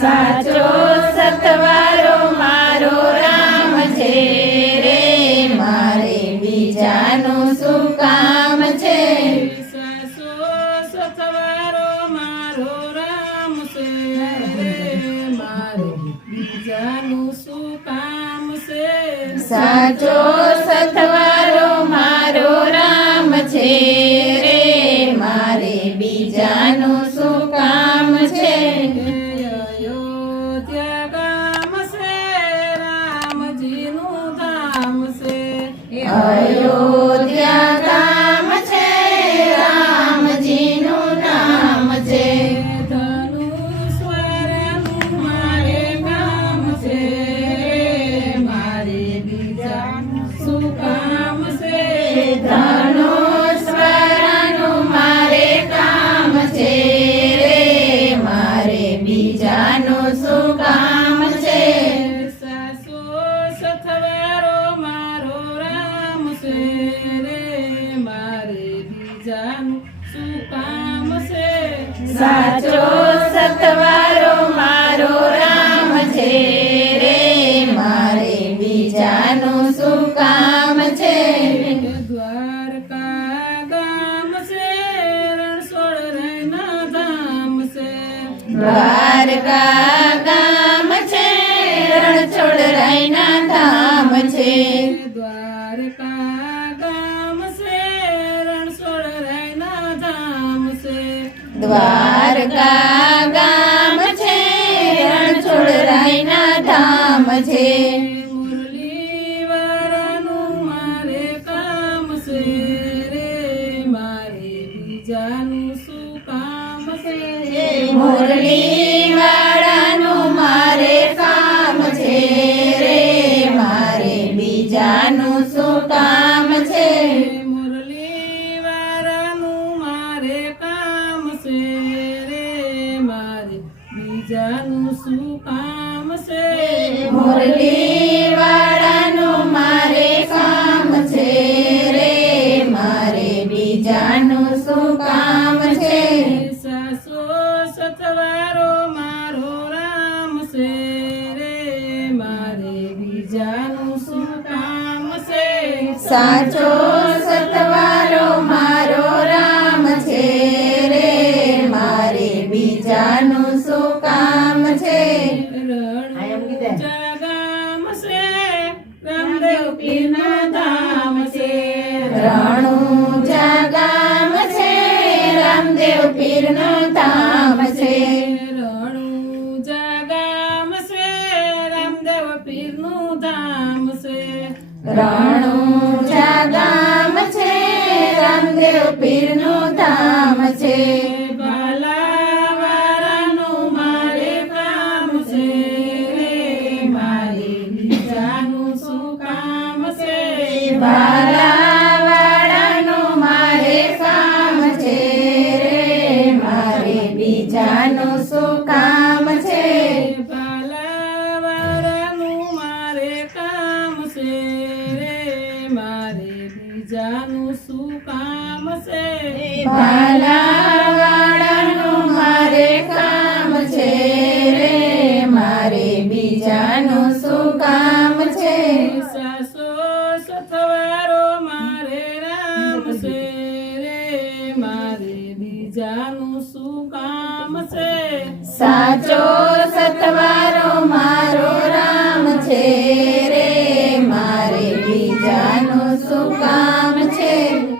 સાચો સતવારો મારો રામ છે રે, મારે બીજાનું શું કામ છે? સાચો સતવારો મારો રામ છે રે, મારે બીજાનું શું કામ છે? સાચો સતવારો મારો રામ છે રે, મારે બીજાનું શું કામ છે? અયોધ્યા ગામ છે, રામજીનું ધામ છે. અયોધ્યા ગામ છે, રામજીનું નામ છે. ધનુષવરનું મારે કામ છે, મારે બીજાનું શું કામ છે? ધનુષવરનું મારે કામ છે રે, મારે બીજાનું શું કામ છે? સાચો સતવારો મારો રામ છે રે, મારે બીજાનું શું કામ છે? સાચો સતવારો મારો રામ છે રે, મારે બીજાનું શું કામ છે? દ્વારકા ગામ છે, રણછોડ રૈના ધામ છે. દ્વારકા ગામ છે, રણછોડ રૈના ધામ છે. દ્વારકા ગામ છે, રણછોડ રૈના ધામ છે. દ્વારકા ગામ છે, રણછોડ રૈના ધામ છે. મુરલીવાળાનું મારે કામ છે રે, મારે બીજાનું શું કામ છે? મુરલીવાળાનું મારે કામ છે રે, મારે બીજાનું શું કામ છે? મુરલીવાળાનું મારે કામ છે રે, મારે બીજાનું શું કામ છે? મુરલીવાળાનું મારે કામ છે રે, મારે બીજાનું શું કામ છે? સાચો સતવારો મારો રામ છે રે, મારે બીજાનું શું કામ છે? સાચો સતવારો મારો રામ છે રે, મારે બીજાનું શું કામ છે? રણુજા ગામ છે, રામદેવ પીરના ધામ છે. રણુજા ગામ છે, રામદેવ પીરનું ધામ છે. રણુજા ગામ છે, રામદેવ પીરનું ધામ છે. રણુજા ગામ છે, રામદેવ પીરનું ધામ છે. ભાલાવાળાનું મારે કામ છે રે, મારે બીજાનું શું કામ છે? ભાલાવાળાનું મારે કામ છે રે, મારે બીજાનું શું કામ છે? ભાલાવાળાનું મારે કામ છે રે, મારે બીજાનું શું કામ છે? ભાલાવાળાનું મારે કામ છે રે, મારે બીજાનું શું કામ છે? સાચો સતવારો મારે રામ છે રે, મારે બીજાનું શું કામ છે? સાચો